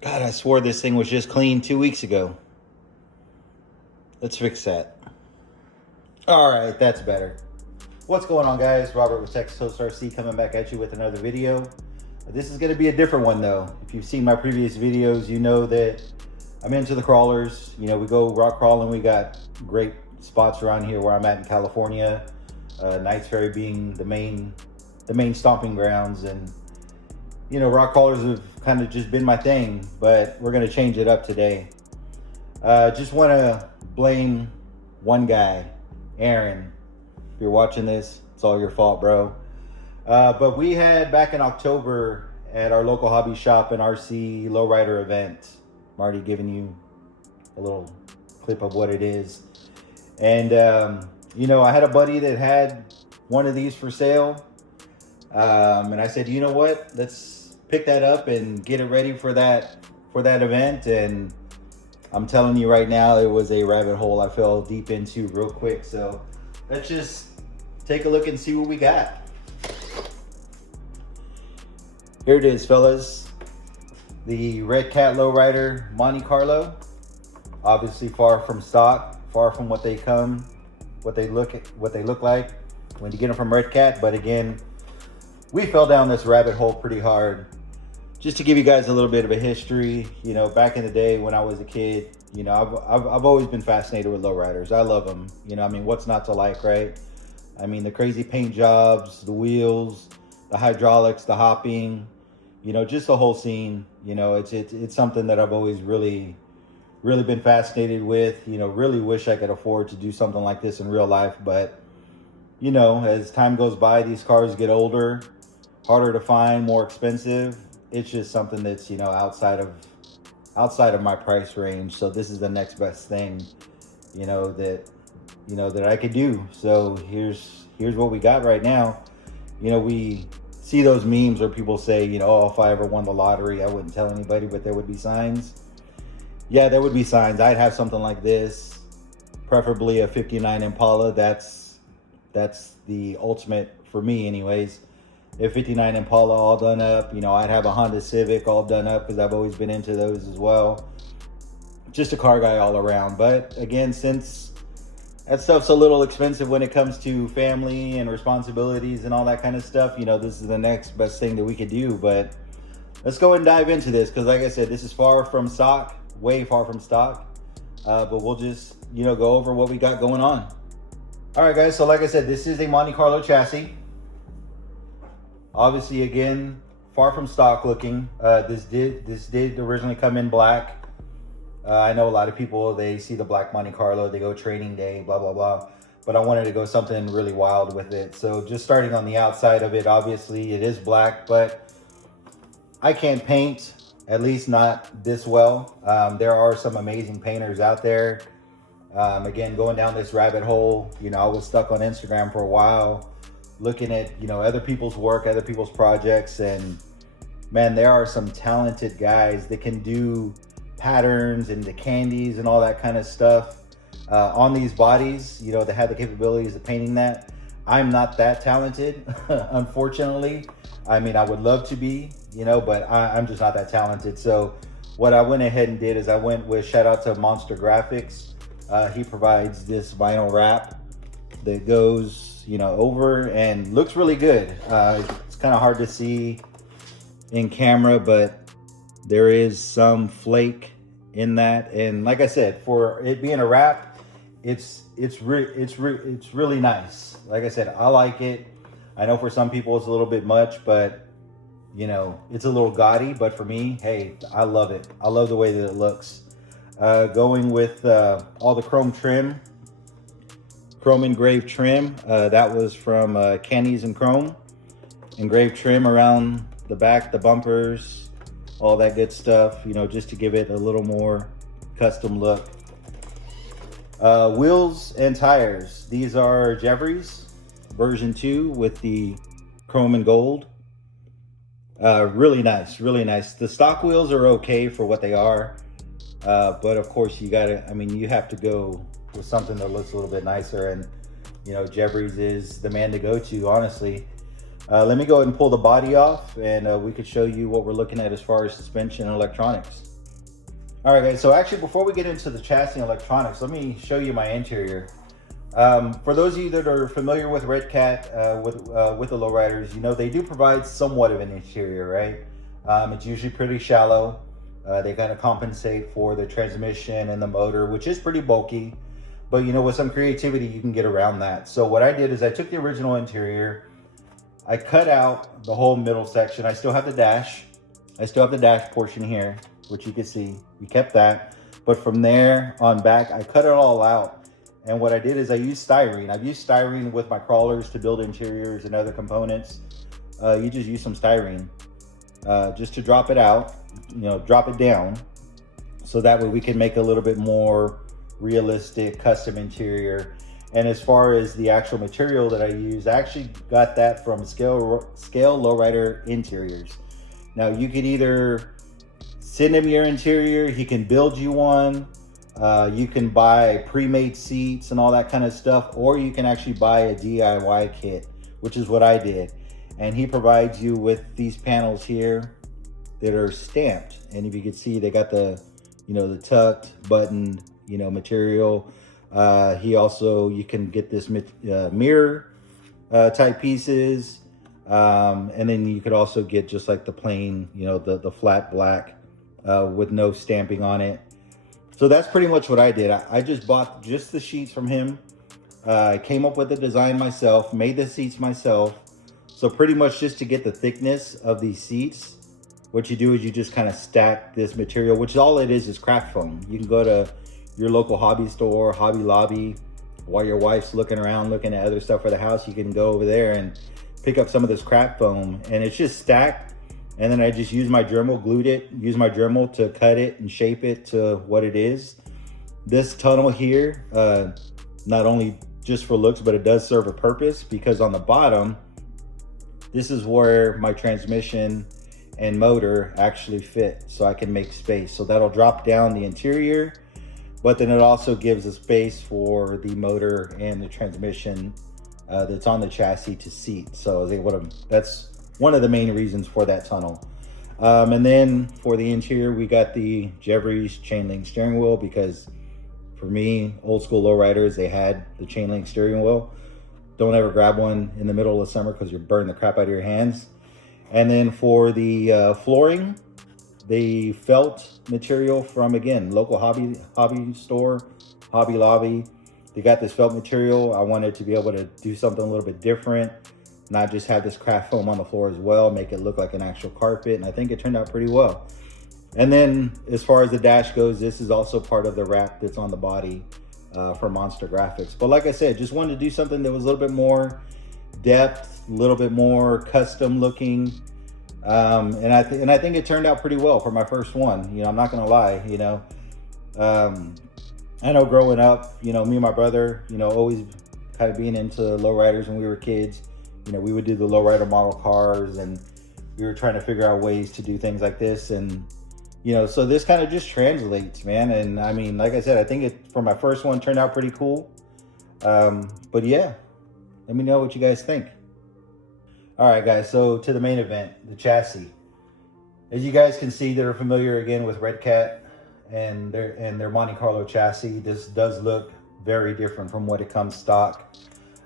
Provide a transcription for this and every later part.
God, I swore this thing was just clean 2 weeks ago. Let's fix that. All right, that's better. What's going on, guys? Robert with Texas Host RC coming back at you with another video. This is going to be a different one, though. If you've seen my previous videos, you know that I'm into the crawlers. You know, we go rock crawling. We got great spots around here where I'm at in California. Knights Ferry being the main stomping grounds, and you know, rock crawlers have kind of just been my thing. But we're going to change it up today. Just want to blame one guy, Aaron. If you're watching this, it's all your fault, bro. But we had back in October at our local hobby shop an RC Lowrider event. I'm already giving you a little clip of what it is. And, you know, I had a buddy that had one of these for sale. And I said, you know what, let's pick that up and get it ready for that event. And I'm telling you right now, it was a rabbit hole I fell deep into real quick. So let's just take a look and see what we got. Here it is, fellas. The Redcat Lowrider Monte Carlo. Obviously far from stock, far from what they look like when you get them from Redcat. But again, we fell down this rabbit hole pretty hard. Just to give you guys a little bit of a history, you know, back in the day when I was a kid, you know, I've always been fascinated with lowriders. I love them. You know, I mean, what's not to like, right? I mean, the crazy paint jobs, the wheels, the hydraulics, the hopping, you know, just the whole scene. You know, it's something that I've always really been fascinated with. You know, really wish I could afford to do something like this in real life. But, you know, as time goes by, these cars get older, harder to find, more expensive. It's just something that's, you know, outside of my price range. So this is the next best thing, you know, that I could do. So here's what we got right now. You know, we see those memes where people say, you know, oh, if I ever won the lottery, I wouldn't tell anybody, but there would be signs. Yeah, there would be signs. I'd have something like this, preferably a 59 Impala. That's the ultimate for me anyways. A 59 Impala all done up. You know, I'd have a Honda Civic all done up because I've always been into those as well. Just a car guy all around. But again, since that stuff's a little expensive when it comes to family and responsibilities and all that kind of stuff, you know, this is the next best thing that we could do. But let's go and dive into this because, like I said, this is far from stock, way far from stock. But we'll just, you know, go over what we got going on. All right, guys. So like I said, this is a Monte Carlo chassis. Obviously, again, far from stock looking. This did originally come in black. I know a lot of people, they see the black Monte Carlo, they go training day, blah, blah, blah. But I wanted to go something really wild with it. So just starting on the outside of it, obviously it is black, but I can't paint, at least not this well. There are some amazing painters out there. Again, going down this rabbit hole, you know, I was stuck on Instagram for a while, looking at, you know, other people's work, other people's projects, and man, there are some talented guys that can do patterns and the candies and all that kind of stuff on these bodies, you know, that have the capabilities of painting that. I'm not that talented, unfortunately. I mean, I would love to be, you know, but I'm just not that talented. So what I went ahead and did is I went with, shout out to Monster Graphics. He provides this vinyl wrap that goes, you know, over and looks really good. It's kind of hard to see in camera, but there is some flake in that. And like I said, for it being a wrap, it's really nice. Like I said, I like it. I know for some people it's a little bit much, but you know, it's a little gaudy, but for me, hey, I love it. I love the way that it looks. Going with all the chrome trim, chrome engraved trim. That was from Kenny's and Chrome. Engraved trim around the back, the bumpers, all that good stuff, you know, just to give it a little more custom look. Wheels and tires. These are Jeffries version 2 with the chrome and gold. Really nice, really nice. The stock wheels are okay for what they are. But of course you have to go with something that looks a little bit nicer, and you know, Jeffries is the man to go to, honestly. Let me go ahead and pull the body off, and we could show you what we're looking at as far as suspension and electronics. All right, guys, so actually before we get into the chassis and electronics, let me show you my interior. For those of you that are familiar with Redcat, with the lowriders, you know, they do provide somewhat of an interior, right? It's usually pretty shallow. They kind of compensate for the transmission and the motor, which is pretty bulky. But, you know, with some creativity, you can get around that. So what I did is I took the original interior, I cut out the whole middle section. I still have the dash. I still have the dash portion here, which you can see. We kept that. But from there on back, I cut it all out. And what I did is I used styrene. I've used styrene with my crawlers to build interiors and other components. You just use some styrene just to drop it out, you know, drop it down. So that way we can make a little bit more realistic custom interior. And as far as the actual material that I use, I actually got that from Scale Lowrider Interiors. Now you could either send him your interior, he can build you one. You can buy pre-made seats and all that kind of stuff, or you can actually buy a DIY kit, which is what I did. And he provides you with these panels here that are stamped. And if you can see, they got the, you know, the tucked, buttoned, you know, material. He also, you can get this mirror type pieces. And then you could also get just like the plain, you know, the flat black with no stamping on it. So that's pretty much what I did. I just bought just the sheets from him. I came up with the design myself, made the seats myself. So pretty much just to get the thickness of these seats, what you do is you just kind of stack this material, which all it is craft foam. You can go to your local hobby store, Hobby Lobby, while your wife's looking around, looking at other stuff for the house, you can go over there and pick up some of this craft foam, and it's just stacked. And then I just used my Dremel, glued it, used my Dremel to cut it and shape it to what it is. This tunnel here, not only just for looks, but it does serve a purpose, because on the bottom, this is where my transmission and motor actually fit, so I can make space. So that'll drop down the interior, but then it also gives a space for the motor and the transmission that's on the chassis to seat. So I was able to, that's one of the main reasons for that tunnel. And then for the interior, we got the Jeffries chain link steering wheel, because for me, old school lowriders, they had the chain link steering wheel. Don't ever grab one in the middle of summer because you burn the crap out of your hands. And then for the flooring, the felt material from, again, local hobby store, Hobby Lobby. They got this felt material. I wanted to be able to do something a little bit different, not just have this craft foam on the floor as well, make it look like an actual carpet. And I think it turned out pretty well. And then as far as the dash goes, this is also part of the wrap that's on the body for Monster Graphics. But like I said, just wanted to do something that was a little bit more depth, a little bit more custom looking. And I think it turned out pretty well for my first one. You know, I'm not gonna lie, you know. I know growing up, you know, me and my brother, you know, always kind of being into lowriders when we were kids. You know, we would do the lowrider model cars, and we were trying to figure out ways to do things like this. And, you know, so this kind of just translates, man. And I mean, like I said, I think it, for my first one, turned out pretty cool. But yeah, let me know what you guys think. All right, guys, so to the main event, the chassis. As you guys can see, they're familiar again with Redcat and their Monte Carlo chassis. This does look very different from what it comes stock.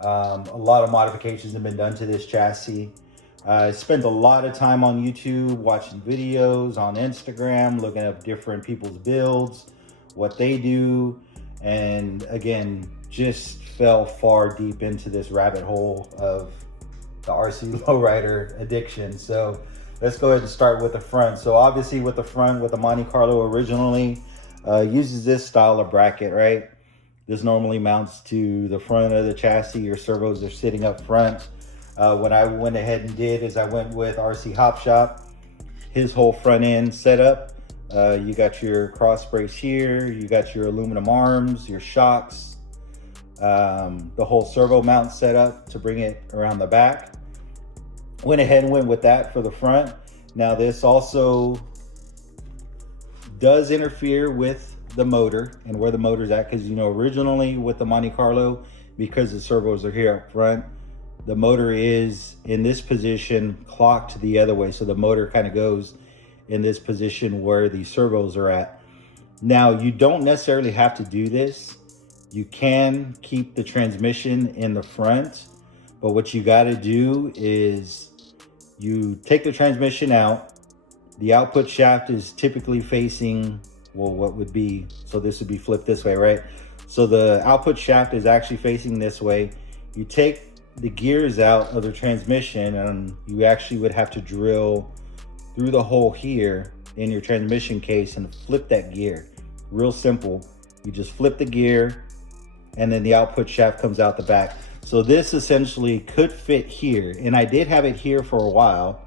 A lot of modifications have been done to this chassis. I spent a lot of time on YouTube watching videos, on Instagram, looking up different people's builds, what they do, and again, just fell far deep into this rabbit hole of the RC Lowrider addiction. So let's go ahead and start with the front. So obviously with the front, with the Monte Carlo originally, uses this style of bracket, right? This normally mounts to the front of the chassis. Your servos are sitting up front. What I went ahead and did is I went with RC Hop Shop, his whole front end setup. You got your cross brace here, you got your aluminum arms, your shocks, the whole servo mount setup to bring it around the back. Went ahead and went with that for the front. Now this also does interfere with the motor and where the motor's at, because, you know, originally with the Monte Carlo, because the servos are here up front, the motor is in this position clocked the other way. So the motor kind of goes in this position where the servos are at. Now, you don't necessarily have to do this. You can keep the transmission in the front, but what you got to do is you take the transmission out. The output shaft is typically facing, well, what would be, so this would be flipped this way, right? So the output shaft is actually facing this way. You take the gears out of the transmission and you actually would have to drill through the hole here in your transmission case and flip that gear. Real simple. You just flip the gear and then the output shaft comes out the back. So this essentially could fit here. And I did have it here for a while.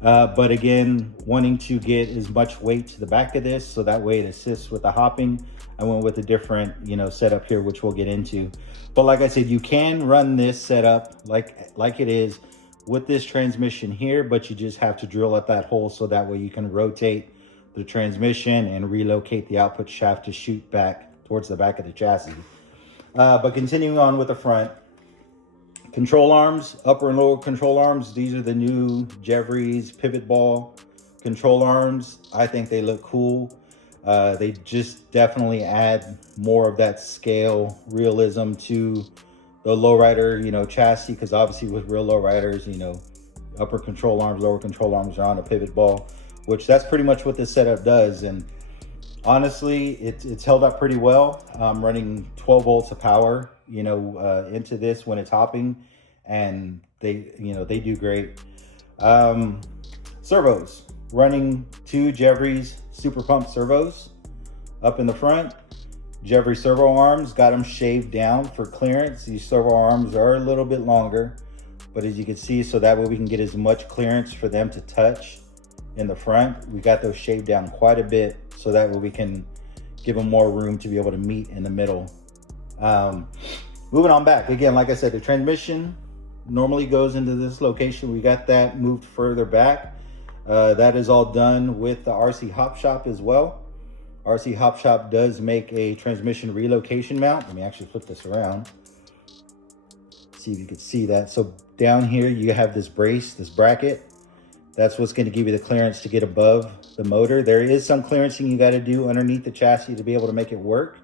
But again, wanting to get as much weight to the back of this so that way it assists with the hopping, I went with a different, setup here, which we'll get into. But like I said, you can run this setup like it is with this transmission here, but you just have to drill at that hole so that way you can rotate the transmission and relocate the output shaft to shoot back towards the back of the chassis. But continuing on with the front, control arms, upper and lower control arms. These are the new Jeffries pivot ball control arms. I think they look cool. They just definitely add more of that scale realism to the lowrider, chassis, because obviously with real lowriders, upper control arms, lower control arms are on a pivot ball, which that's pretty much what this setup does. And honestly, it's held up pretty well. I'm running 12 volts of power, into this when it's hopping, and they do great. Servos, running 2 Jeffries super pump servos up in the front. Jeffries servo arms, got them shaved down for clearance. These servo arms are a little bit longer, but as you can see, so that way we can get as much clearance for them to touch in the front. We got those shaved down quite a bit, so that way we can give them more room to be able to meet in the middle. Moving on back, again, like I said, the transmission normally goes into this location. We got that moved further back. That is all done with the RC Hop Shop as well. RC Hop Shop does make a transmission relocation mount. Let me actually flip this around. See if you can see that. So down here you have this brace, this bracket. That's what's going to give you the clearance to get above the motor. There is some clearancing you got to do underneath the chassis to be able to make it work.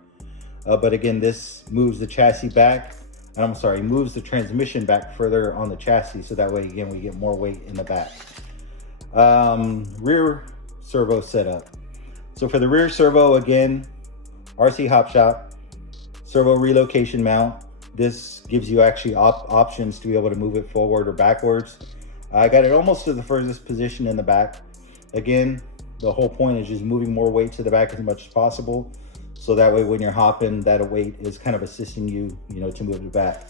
But again, this moves the chassis back. Moves the transmission back further on the chassis. So that way, again, we get more weight in the back. Rear servo setup. So for the rear servo, again, RC Hop Shop, servo relocation mount. This gives you actually options to be able to move it forward or backwards. I got it almost to the furthest position in the back. Again, the whole point is just moving more weight to the back as much as possible. So that way when you're hopping, that weight is kind of assisting you, to move it back.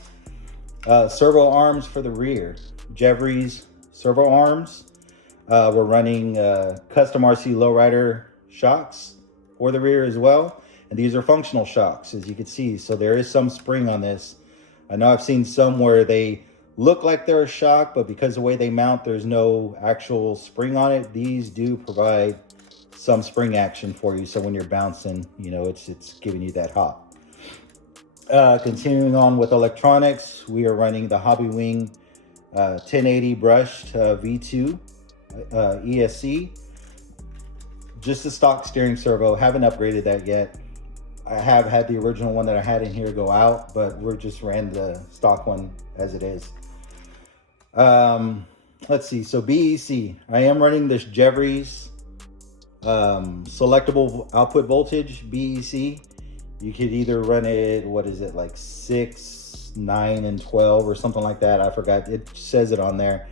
Servo arms for the rear. Jeffries servo arms. We're running custom RC Lowrider shocks for the rear as well. And these are functional shocks, as you can see. So there is some spring on this. I know I've seen some where they look like they're a shock, but because of the way they mount, there's no actual spring on it. These do provide some spring action for you. So when you're bouncing, it's giving you that hop. Continuing on with electronics, we are running the Hobbywing 1080 brushed V2 ESC. Just a stock steering servo. Haven't upgraded that yet. I have had the original one that I had in here go out, but we're just ran the stock one as it is. Let's see. So BEC, I am running this Jeffries selectable output voltage BEC. You could either run it, what is it, like 6, 9, and 12 or something like that. I forgot. It says it on there.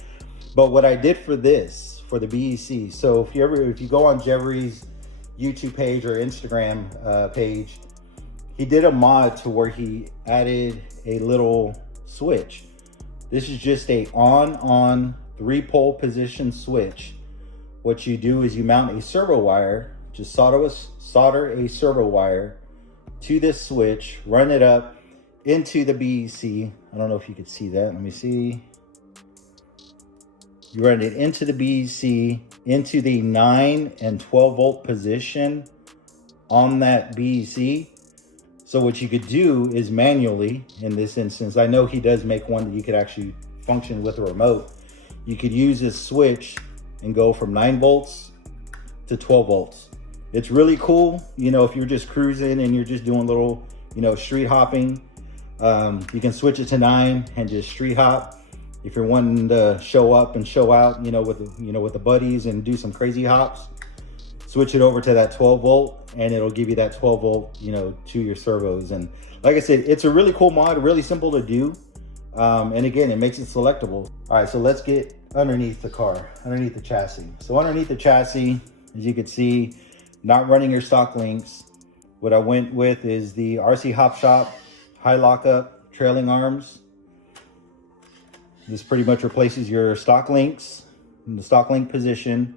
But what I did for this, for the BEC, so if you go on Jeffries' YouTube page or Instagram page, he did a mod to where he added a little switch. This is just a on 3-pole position switch. What you do is you mount a servo wire, just solder a servo wire to this switch, run it up into the BEC. I don't know if you could see that. Let me see. You run it into the BEC, into the 9 and 12 volt position on that BEC. So what you could do is manually, in this instance, I know he does make one that you could actually function with a remote, you could use this switch and go from 9 volts to 12 volts. It's really cool, you know, if you're just cruising and you're just doing little, you know, street hopping. You can switch it to 9 and just street hop. If you're wanting to show up and show out, you know, with the buddies and do some crazy hops, switch it over to that 12 volt and it'll give you that 12 volt, you know, to your servos. And like I said, it's a really cool mod, really simple to do. And again, it makes it selectable. All right, so let's get underneath the car, underneath the chassis. So underneath the chassis, as you can see, not running your stock links. What I went with is the RC Hop Shop high lockup trailing arms. This pretty much replaces your stock links in the stock link position.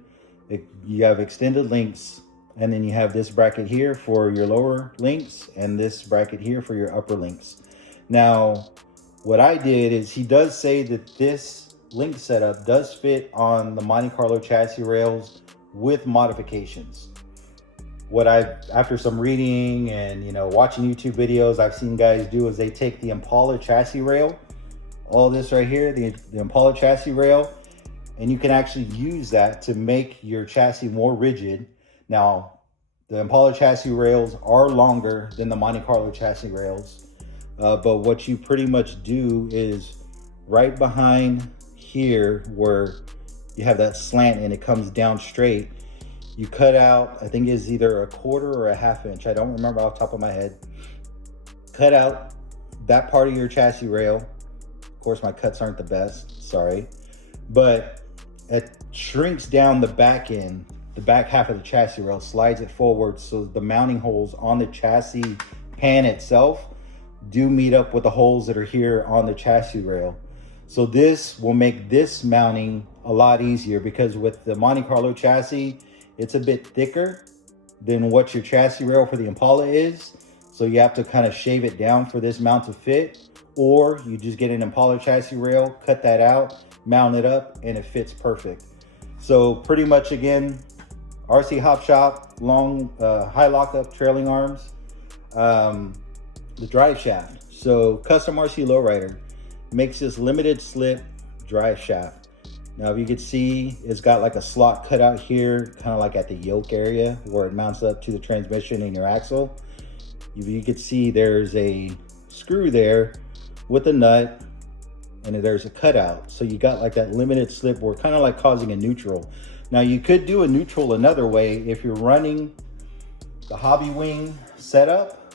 You have extended links, and then you have this bracket here for your lower links and this bracket here for your upper links. Now, what I did is, he does say that this link setup does fit on the Monte Carlo chassis rails with modifications. After some reading and, you know, watching YouTube videos, I've seen guys do is they take the Impala chassis rail, all this right here, the Impala chassis rail, and you can actually use that to make your chassis more rigid. Now, the Impala chassis rails are longer than the Monte Carlo chassis rails, but what you pretty much do is right behind here where you have that slant and it comes down straight, you cut out, I think it's either a 1/4 or a 1/2 inch, I don't remember off the top of my head. Cut out that part of your chassis rail. Of course, my cuts aren't the best, sorry. But it shrinks down the back end, the back half of the chassis rail, slides it forward so the mounting holes on the chassis pan itself do meet up with the holes that are here on the chassis rail. So this will make this mounting a lot easier, because with the Monte Carlo chassis, it's a bit thicker than what your chassis rail for the Impala is. So you have to kind of shave it down for this mount to fit, or you just get an Impala chassis rail, cut that out, mount it up, and it fits perfect. So pretty much, again, RC Hop Shop, long, high lockup trailing arms, the drive shaft. So custom RC Lowrider makes this limited slip drive shaft. Now, if you can see, it's got like a slot cut out here, kind of like at the yoke area where it mounts up to the transmission and your axle. You can see there's a screw there with a nut, and there's a cutout. So you got like that limited slip where kind of like causing a neutral. Now, you could do a neutral another way. If you're running the hobby wing setup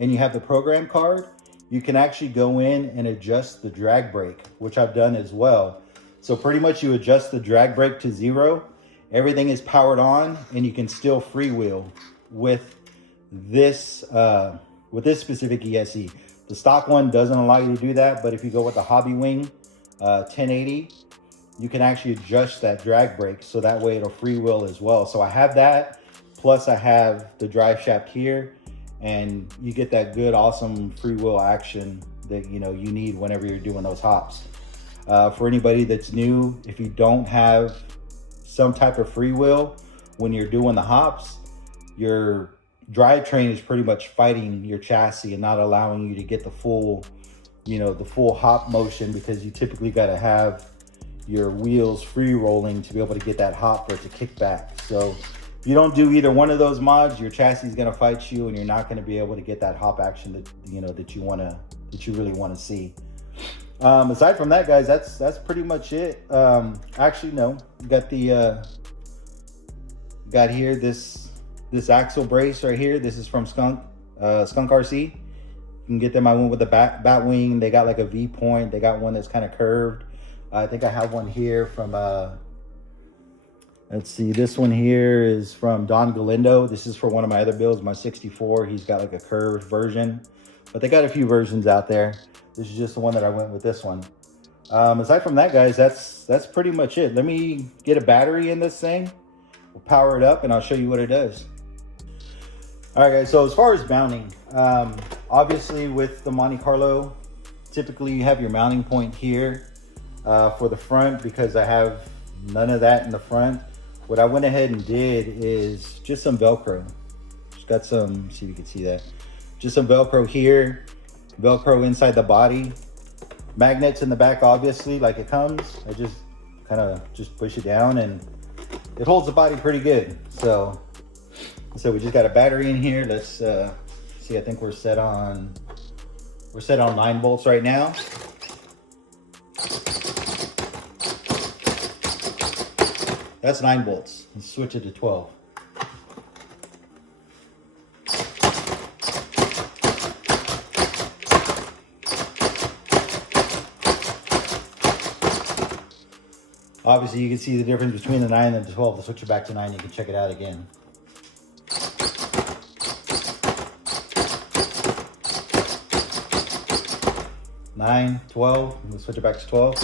and you have the program card, you can actually go in and adjust the drag brake, which I've done as well. So pretty much you adjust the drag brake to 0. Everything is powered on, and you can still freewheel with this specific ESC. The stock one doesn't allow you to do that, but if you go with the hobby wing 1080, you can actually adjust that drag brake so that way it'll freewheel as well. So I have that, plus I have the drive shaft here, and you get that good, awesome freewheel action that you need whenever you're doing those hops. For anybody that's new, if you don't have some type of freewheel when you're doing the hops, your drivetrain is pretty much fighting your chassis and not allowing you to get the full, the full hop motion, because you typically got to have your wheels free rolling to be able to get that hop for it to kick back. So if you don't do either one of those mods, your chassis is going to fight you, and you're not going to be able to get that hop action that you really want to see. Aside from that, guys, that's pretty much it. Actually, no, got here this axle brace right here. This is from Skunk RC. You can get them. I went with the bat wing. They got like a V point. They got one that's kind of curved. I think I have one here from let's see, this one here is from Don Galindo. This is for one of my other builds, my 64. He's got like a curved version, but they got a few versions out there. This is just the one that I went with, this one. Aside from that, guys, that's pretty much it. Let me get a battery in this thing. We'll power it up and I'll show you what it does. All right, guys, so as far as mounting, obviously with the Monte Carlo, typically you have your mounting point here for the front, because I have none of that in the front. What I went ahead and did is just some Velcro. Just got some, see if you can see that. Just some Velcro here, Velcro inside the body, magnets in the back, obviously, like it comes. I just kind of just push it down and it holds the body pretty good. So we just got a battery in here. Let's see, I think we're set on 9 volts right now. That's 9 volts. Let's switch it to 12. Obviously, you can see the difference between the 9 and the 12. Let's switch it back to 9. You can check it out again. Nine, 12. Let's switch it back to 12.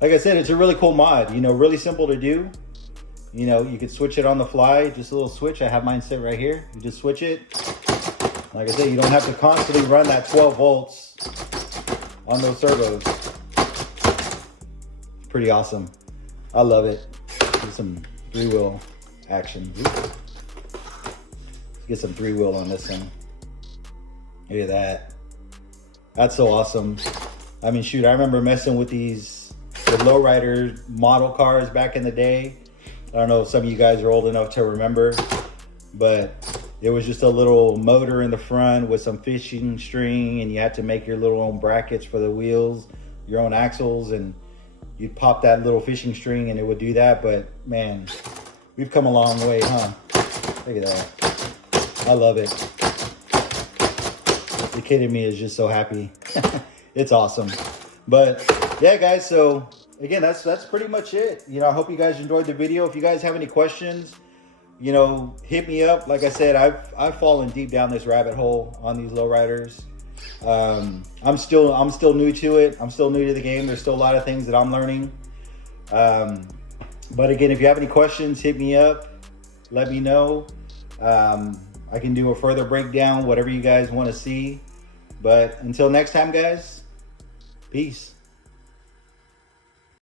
Like I said, it's a really cool mod. You know, really simple to do. You know, you could switch it on the fly. Just a little switch. I have mine set right here. You just switch it. Like I said, you don't have to constantly run that 12 volts on those servos. Pretty awesome. I love it. Get some 3-wheel action. Let's get some 3-wheel on this one. Look at that. That's so awesome. I mean, shoot, I remember messing with the Lowrider model cars back in the day. I don't know if some of you guys are old enough to remember, but it was just a little motor in the front with some fishing string, and you had to make your little own brackets for the wheels, your own axles, and you'd pop that little fishing string and it would do that. But man, we've come a long way, huh? Look at that. I love it. The kid in me is just so happy. It's awesome. But yeah, guys, so again, that's pretty much it. You know, I hope you guys enjoyed the video. If you guys have any questions, you know, hit me up. Like I said, I've fallen deep down this rabbit hole on these lowriders. I'm still new to it. I'm still new to the game. There's still a lot of things that I'm learning. But again, if you have any questions, hit me up. Let me know. I can do a further breakdown, whatever you guys want to see. But until next time, guys, peace.